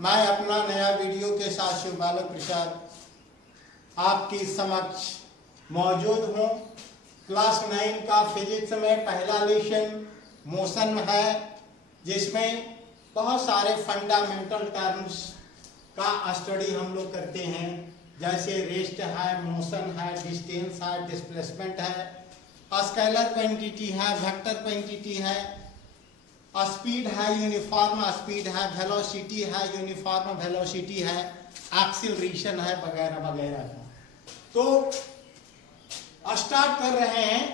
मैं अपना नया वीडियो के साथ शिव बालक प्रसाद आपकी समक्ष मौजूद हूँ। क्लास 9 का फिजिक्स में पहला लेसन मोशन है, जिसमें बहुत सारे फंडामेंटल टर्म्स का स्टडी हम लोग करते हैं, जैसे रेस्ट है, मोशन है, डिस्टेंस है, डिस्प्लेसमेंट है, स्केलर क्वांटिटी है, वेक्टर क्वांटिटी है, स्पीड है, यूनिफॉर्म स्पीड है, वेलोसिटी है, यूनिफॉर्म वेलोसिटी है, एक्सीलरेशन है, वगैरह वगैरह का। तो स्टार्ट कर रहे हैं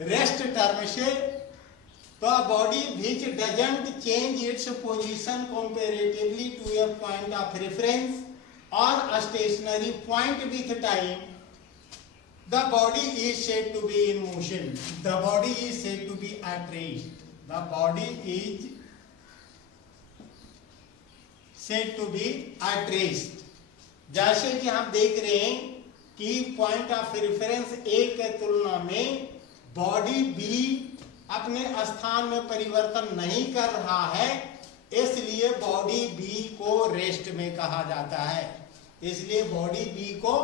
रेस्ट टर्म से। तो a body which doesn't change its position comparatively to a point of reference or a stationary point with time, the body is said to be in motion. The body is said to be at rest. The body is said to be at rest. जैसे कि हम देख रहे हैं कि point of reference ए के तुलना में बॉडी बी अपने स्थान में परिवर्तन नहीं कर रहा है, इसलिए बॉडी बी को रेस्ट में कहा जाता है। इसलिए बॉडी बी को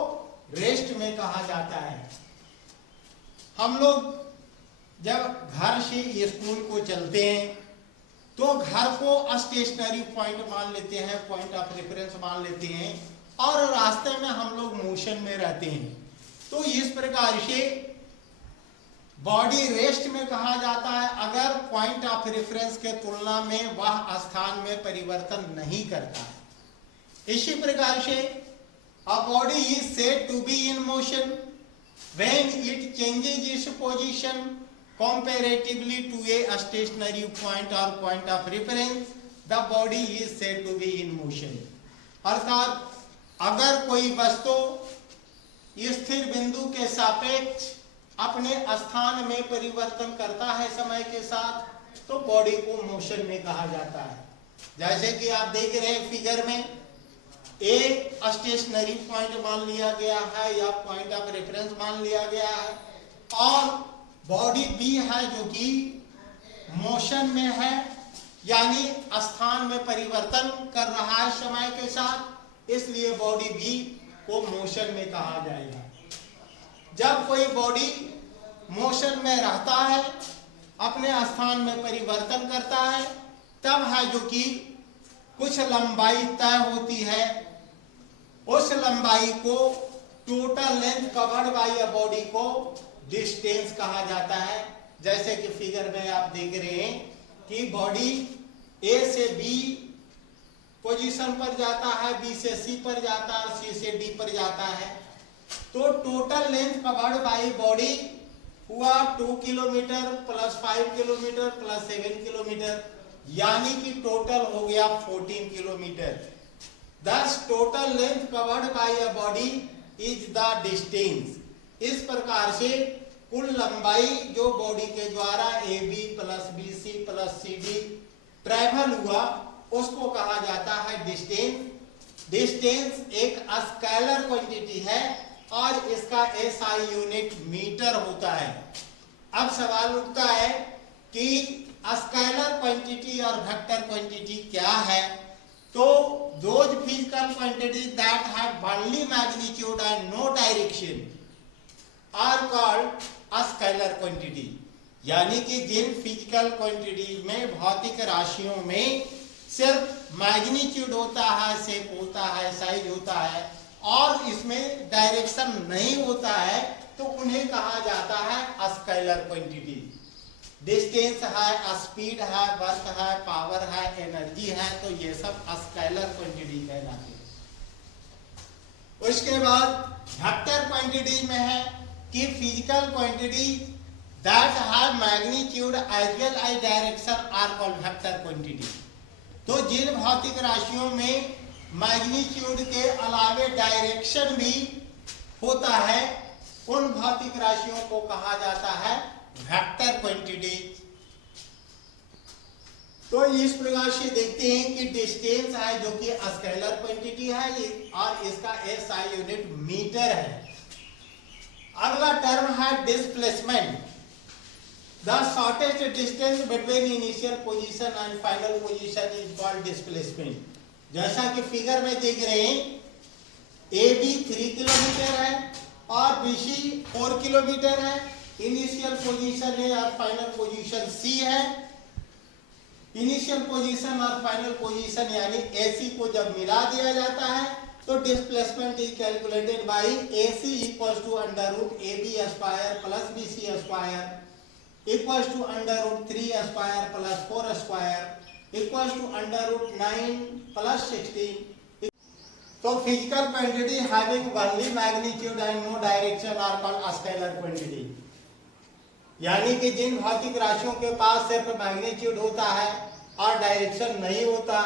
रेस्ट में कहा जाता है। हम लोग जब घर से स्कूल को चलते हैं तो घर को स्टेशनरी पॉइंट मान लेते हैं, पॉइंट ऑफ रेफरेंस मान लेते हैं, और रास्ते में हम लोग मोशन में रहते हैं। तो इस प्रकार से बॉडी रेस्ट में कहा जाता है अगर पॉइंट ऑफ रेफरेंस के तुलना में वह स्थान में परिवर्तन नहीं करता है। इसी प्रकार से a body is said to be in motion when it changes its position comparatively to a stationary point or point of reference. The body is said to be in motion. अर्थात अगर कोई वस्तु स्थिर बिंदु के सापेक्ष अपने स्थान में परिवर्तन करता है समय के साथ, तो बॉडी को मोशन में कहा जाता है। जैसे कि आप देख रहे हैं फिगर में, ए स्टेशनरी पॉइंट मान लिया गया है या पॉइंट ऑफ रेफरेंस मान लिया गया है, और बॉडी बी है जो कि मोशन में है, यानी स्थान में परिवर्तन कर रहा है समय के साथ, इसलिए बॉडी बी को मोशन में कहा जाएगा। जब कोई बॉडी मोशन में रहता है, अपने स्थान में परिवर्तन करता है, तब है जो कि कुछ लंबाई तय होती है, उस लंबाई को total length covered by a body को डिस्टेंस कहा जाता है। जैसे कि फिगर में आप देख रहे हैं कि बॉडी ए से बी पोजीशन पर जाता है, बी से सी पर जाता है, सी से डी पर जाता है। तो total length covered by body हुआ 2 kilometre plus 5 kilometre plus 7 kilometre, यानी कि टोटल हो गया 14 kilometre. Thus total length covered by a body is the distance. इस प्रकार से कुल लंबाई जो बॉडी के द्वारा A B plus B C plus C D travel हुआ, उसको कहा जाता है डिस्टेंस। डिस्टेंस एक स्केलर क्वांटिटी है और इसका एसआई यूनिट मीटर होता है। अब सवाल उठता है कि स्केलर क्वांटिटी और वेक्टर क्वांटिटी क्या है। तो those physical quantities that have only magnitude and no direction are called a scalar quantity। यानी कि जिन फिजिकल क्वांटिटी में, भौतिक राशियों में सिर्फ मैग्नीट्यूड होता है, शेप होता है, साइज होता है, और इसमें डायरेक्शन नहीं होता है, तो उन्हें कहा जाता है स्केलर क्वांटिटी। डिस्टेंस है, स्पीड है, वर्क है, पावर है, एनर्जी है, तो ये सब स्केलर क्वांटिटी कहलाते हैं। उसके बाद वेक्टर क्वांटिटी में है कि physical quantity that have magnitude as well as direction are called vector quantity. तो जिन भौतिक राशियों में मैग्नीट्यूड के अलावे डायरेक्शन भी होता है, उन भौतिक राशियों को कहा जाता है वेक्टर क्वांटिटी। तो इस प्रकार से देखते हैं कि डिस्टेंस है जो कि स्केलर क्वांटिटी है और इसका एसआई यूनिट मीटर है। अगला टर्म है displacement. The shortest distance between initial position and final position is called displacement। जैसा कि फिगर में देख रहे हैं, AB 3 किलोमीटर है और BC 4 किलोमीटर है। इनिशियल पोजीशन है और फाइनल पोजीशन C है। इनिशियल पोजीशन और फाइनल पोजीशन यानी AC को जब मिला दिया जाता है तो displacement is calculated by AC equals to under root AB square plus BC square equals to under root 3 square plus 4 square equals to under root 9 plus 16। तो physical quantity having only magnitude and no direction are called scalar quantity. यानी कि जिन भौतिक राशियों के पास सिर्फ magnitude होता है और डायरेक्शन नहीं होता,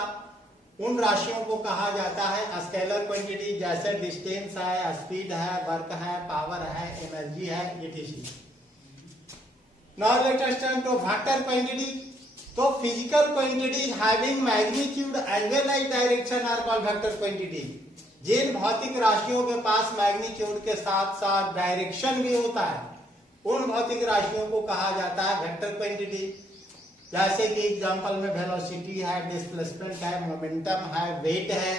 उन राशियों को कहा जाता है स्केलर क्वांटिटी। जैसे डिस्टेंस है, स्पीड है, वर्क है, पावर है, एनर्जी है, etc। Now let us turn to vector quantity. तो physical quantity having magnitude as well as direction are called vector quantity. जिन भौतिक राशियों के पास मैग्नीट्यूड के साथ साथ डायरेक्शन भी होता है, उन भौतिक राशियों को कहा जाता है वेक्टर क्वांटिटी। जैसे कि एग्जांपल में वेलोसिटी है, डिस्प्लेसमेंट है, मोमेंटम है, वेट है।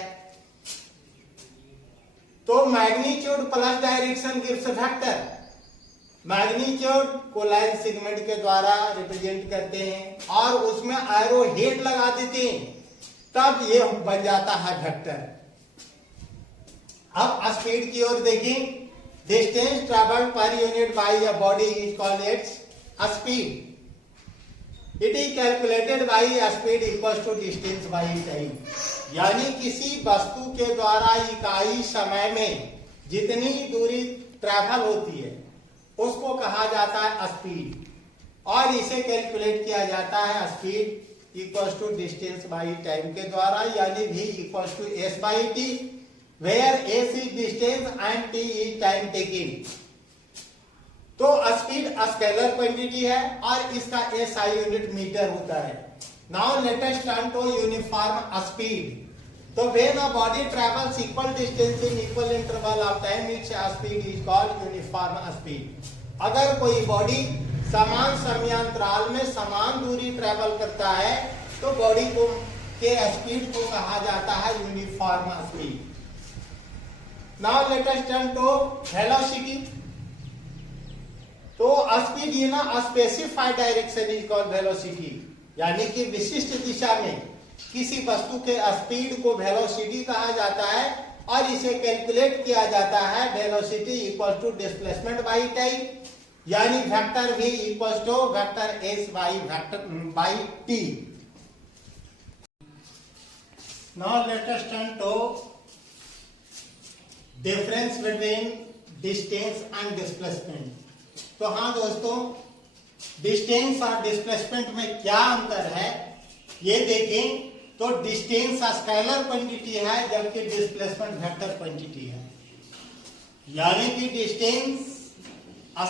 तो magnitude plus direction gives vector. Magnitude को लाइन सेगमेंट के द्वारा रिप्रेजेंट करते हैं और उसमें एरो हेड लगा देते हैं, तब ये बन जाता है वेक्टर। अब स्पीड की ओर देखें। Distance travelled per unit by a body is called its speed. It is calculated by speed equals to distance by time. यानी किसी वस्तु के द्वारा इकाई समय में जितनी दूरी ट्रैवल होती है उसको कहा जाता है स्पीड, और इसे कैलकुलेट किया जाता है speed equals to distance by time के द्वारा, यानी v equals to s by t, where s is distance and t is time taking। तो स्पीड स्केलर क्वांटिटी है और इसका SI यूनिट मीटर होता है। Now let us turn to uniform speed. तो when a body travels equal distance in equal interval of time, its speed is called uniform speed. अगर कोई body समान समयांतराल में समान दूरी ट्रैवल करता है तो बॉडी को के स्पीड को कहा जाता है uniform speed. Now let us turn to velocity. तो स्पीड ये ना specified direction is called velocity. यानी कि विशिष्ट दिशा में किसी वस्तु के स्पीड को वेलोसिटी कहा जाता है और इसे कैलकुलेट किया जाता है velocity equal to displacement by time, यानी vector v equal to vector s by t। Now let us turn to difference between distance and displacement. तो हाँ दोस्तों, डिस्टेंस और डिस्प्लेसमेंट में क्या अंतर है ये देखें। तो डिस्टेंस स्केलर क्वांटिटी है जबकि डिस्प्लेसमेंट वेक्टर क्वांटिटी है। यानी कि डिस्टेंस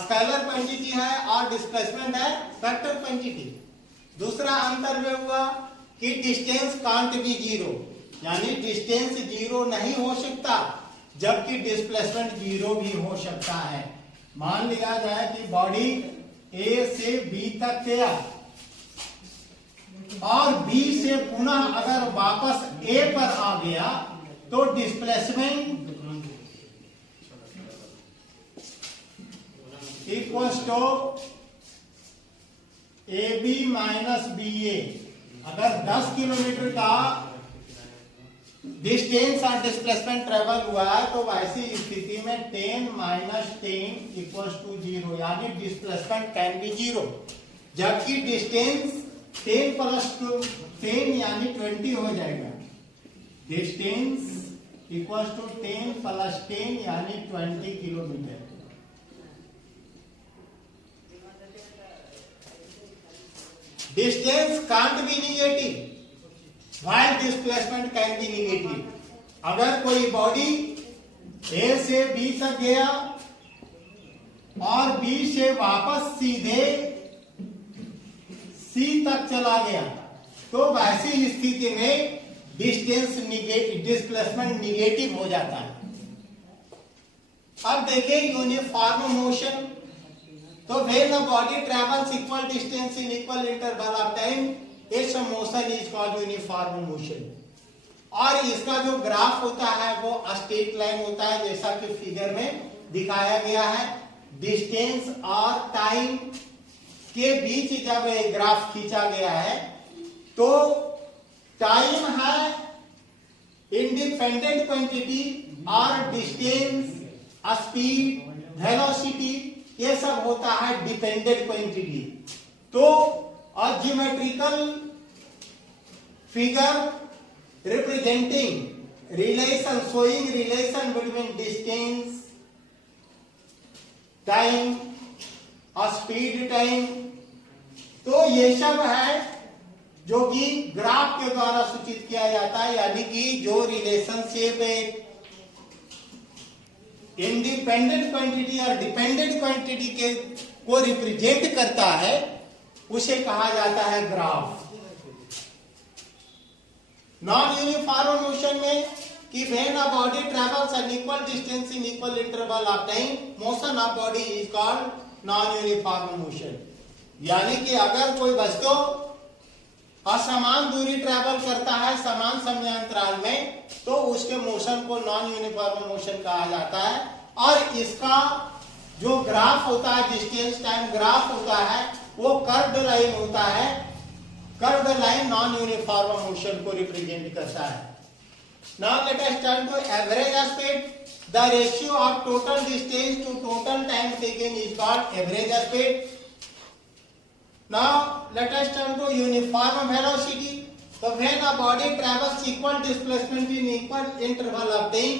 स्केलर क्वांटिटी है और डिस्प्लेसमेंट है वेक्टर क्वांटिटी। दूसरा अंतर में हुआ कि डिस्टेंस कांट बी जीरो, यानी डिस्टेंस जीरो नहीं हो सकता जबकि डिस्प्लेसमेंट जीरो भी हो सकता है। मान लिया जाए कि बॉडी A से B तक गया और B से पुनः अगर वापस A पर आ गया तो displacement equals to AB minus BA। अगर 10 किलोमीटर का डिस्टेंस और डिस्प्लेसमेंट ट्रेवल हुआ है तो वैसी स्थिति में 10 माइनस 10 इक्वल्स टू 0, यानी डिस्प्लेसमेंट कैन बी 0। जबकि डिस्टेंस 10 प्लस 10 यानी 20 हो जाएगा। डिस्टेंस इक्वल्स टू 10 प्लस 10 यानी 20 kilometre. Distance can't be negative while displacement can be negative। अगर कोई बॉडी A से B तक गया और B से वापस सीधे C तक चला गया तो वैसी स्थिति में डिस्प्लेसमेंट निगेटिव हो जाता है। अब देखें यूनिफॉर्म मोशन। तो when a body travels equal distance in equal interval of time, its motion is called uniform motion. और इसका जो ग्राफ होता है वो स्ट्रेट लाइन होता है, जैसा कि फिगर में दिखाया गया है। डिस्टेंस और टाइम के बीच जब एक ग्राफ खींचा गया है तो टाइम है इंडिपेंडेंट क्वांटिटी और डिस्टेंस, स्पीड, वेलोसिटी ये सब होता है डिपेंडेंट क्वांटिटी। तो geometrical figure representing relation, showing relation between distance, time और स्पीड, टाइम, तो ये सब है जो कि ग्राफ के द्वारा सूचित किया जाता है। यानी कि जो रिलेशनशिप एक इंडिपेंडेंट क्वांटिटी और डिपेंडेंट क्वांटिटी के को रिप्रेजेंट करता है उसे कहा जाता है ग्राफ। नॉन यूनिफॉर्म मोशन में कि when a body travels an equal distance in equal interval of time, motion of body is called non uniform motion. यानी कि अगर कोई वस्तु असमान दूरी ट्रेवल करता है समान समयांतराल में तो उसके मोशन को नॉन यूनिफॉर्म मोशन कहा जाता है। और इसका जो ग्राफ होता है, डिस्टेंस टाइम ग्राफ होता है, वो कर्व्ड लाइन होता है। Curved line non uniform motion को रिप्रेजेंट करता है। Now let us turn to average speed. The ratio of total distance to total time taken is called average speed. Now let us turn to uniform velocity. So when a body travels equal displacement in equal interval of time,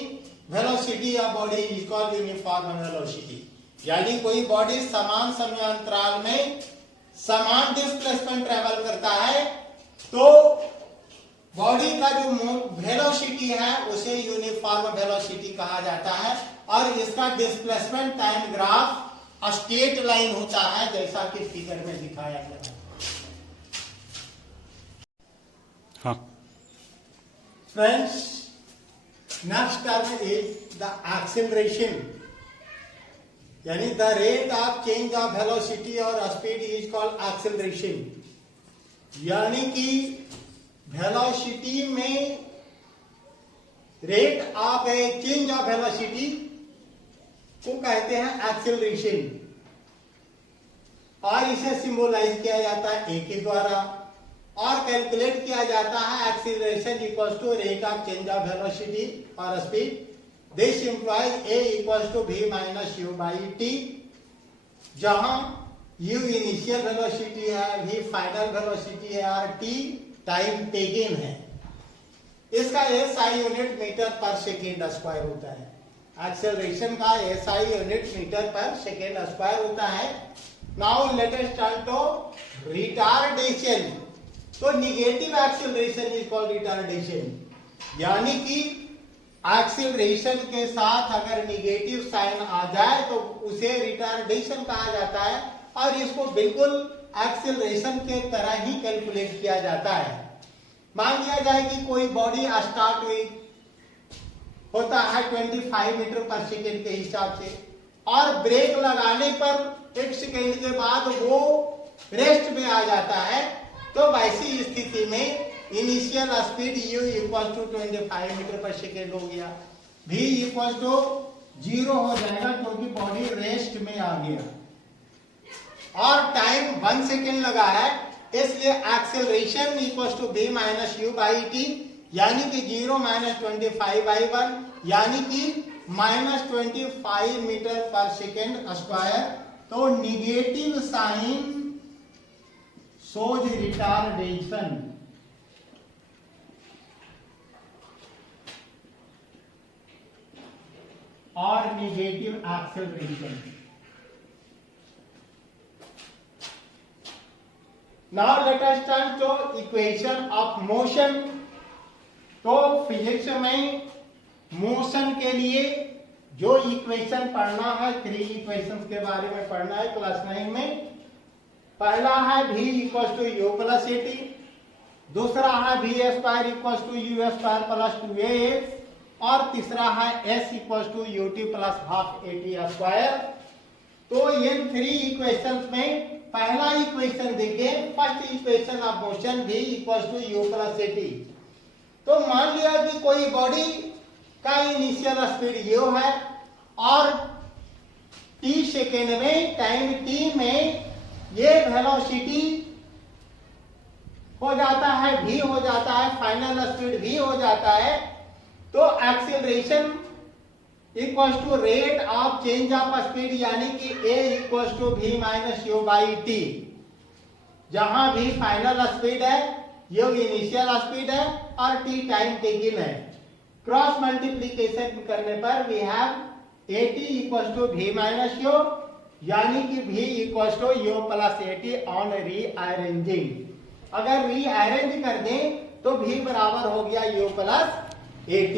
velocity of body is called uniform velocity. यानी कोई body समान समयांतराल में समान displacement travel करता है तो body का जो वेलोसिटी है उसे यूनिफॉर्म वेलोसिटी कहा जाता है। और इसका displacement time graph straight line होता है, जैसा कि फिगर में दिखाया गया है। हाँ friends, next term is the acceleration, यानी the rate of change of velocity और स्पीड इज कॉल्ड एक्सेलरेशन। यानी कि वेलोसिटी में rate of a change of velocity को कहते हैं एक्सेलरेशन। और इसे सिंबलाइज किया जाता है ए के द्वारा और कैलकुलेट किया जाता है acceleration equal to rate of change of velocity और speed. This implies a equal to v minus u by t, जहां u इनिशियल वेलोसिटी है, v फाइनल वेलोसिटी है और t टाइम टेकन है। इसका SI यूनिट मीटर पर second square होता है। एक्सेलरेशन का SI यूनिट मीटर पर सेकेंड स्क्वायर होता है। Now let us turn to retardation. तो negative acceleration is called retardation. यानी कि एक्सेलरेशन के साथ अगर निगेटिव साइन आ जाए तो उसे रिटार्डेशन कहा जाता है। और इसको बिल्कुल एक्सेलरेशन के तरह ही कैलकुलेट किया जाता है। मान लिया जाए कि कोई बॉडी स्टार्ट हुई होता है 25 मीटर पर सेकेंड के हिसाब से और ब्रेक लगाने पर 1 सेकेंड के बाद वो रेस्ट में आ जाता है, तो वैसी स्थिति में initial speed u equal to 25 metre पर सेकेंड हो गया, v इक्वल टू 0 हो जाएगा क्योंकि बॉडी रेस्ट में आ गया और टाइम 1 सेकेंड लगा है, इसलिए acceleration equal to v minus u by t, यानी कि 0 माइनस 25 बाई 1 यानी कि माइनस 25 मीटर पर सेकेंड स्क्वायर। तो निगेटिव साइन शोज रिटार्डेशन और negative acceleration. Now let us turn to equation of motion. तो फिजिक्स में मोशन के लिए जो इक्वेशन पढ़ना है, 3 इक्वेशंस के बारे में पढ़ना है क्लास 9 में। पहला है v equal to u plus a t, दूसरा है v square equal to u square plus 2ax और तीसरा है s equal to u t plus half a t square. तो इन 3 इक्वेशंस में पहला इक्वेशन देखिए, first equation of motion v equal to u plus at। तो मान लिया कि कोई बॉडी का इनिशियल स्पीड u है और t सेकेंड में, टाइम t में ये वेलोसिटी हो जाता है v हो जाता है, फाइनल स्पीड v हो जाता है। तो acceleration equal to rate of change of speed यानी कि a equal to v minus u by t, जहां v फाइनल स्पीड है, u इनिशियल स्पीड है और t टाइम टेकिन है। क्रॉस मल्टीप्लीकेशन करने पर we have at equal to v minus u यानी कि v equal to u plus at on rearranging. अगर रीअरेंज कर दें तो v बराबर हो गया u प्लस at।